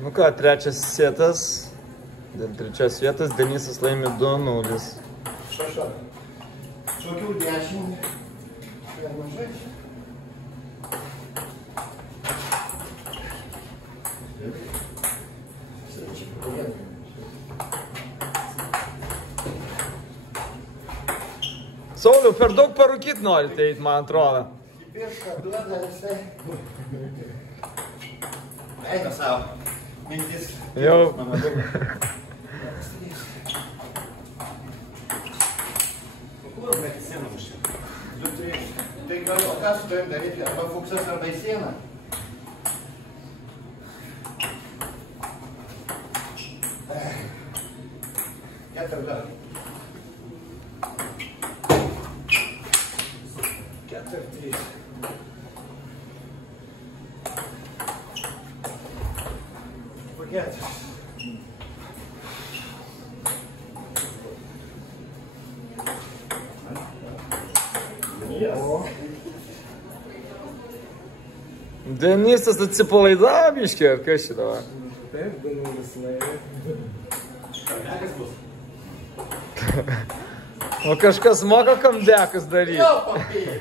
Nu ką, trečias setas. Dėl trečios vietos Denisas laimi 2-0. Šaša. Šokių 10. Per mažai. Sauliau, per daug parūkyt norite eit, man atrodo. Pirštą duoda visai. Eina savo. Mintis. Jau. Kur mes į sieną mušim? 2-3. Tai gal, o ką su tavim daryti? Arba fuksas, arba į sieną? Ketur dar. 4-3. Paketas. Denisas atsipalaidavo biškį, ar kas šitą va? Taip, 2-0 laimi. Kamdekas bus. O kažkas moka kamdekus daryti. Jo, papėjai.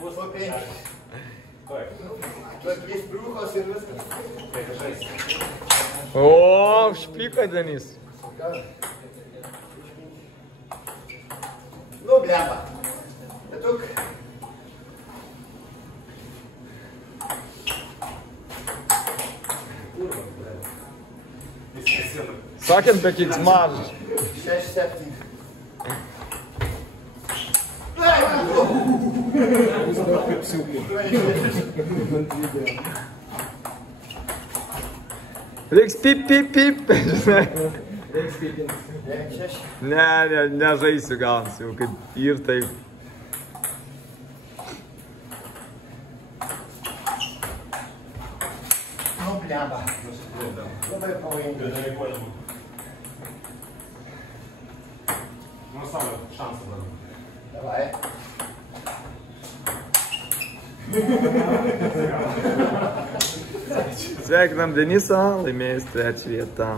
Bus papėjai. Tvarkys briuchos ir viskas. Tai žais. O, užpyko Denis. Nu, bleba. Betuk. Sakėm, be kiks mažas. 6-7. Jūs daug kaip siūkų. Ant video. Reiks pip, pip, pip. Reiks pipinti. Nežaisiu gaunas, jau kaip ir taip. Nu, bleba. Labai pavojingai. Nu, savo šansą dar. Davai. Sveikinam Denisą, laimėjus trečią vietą.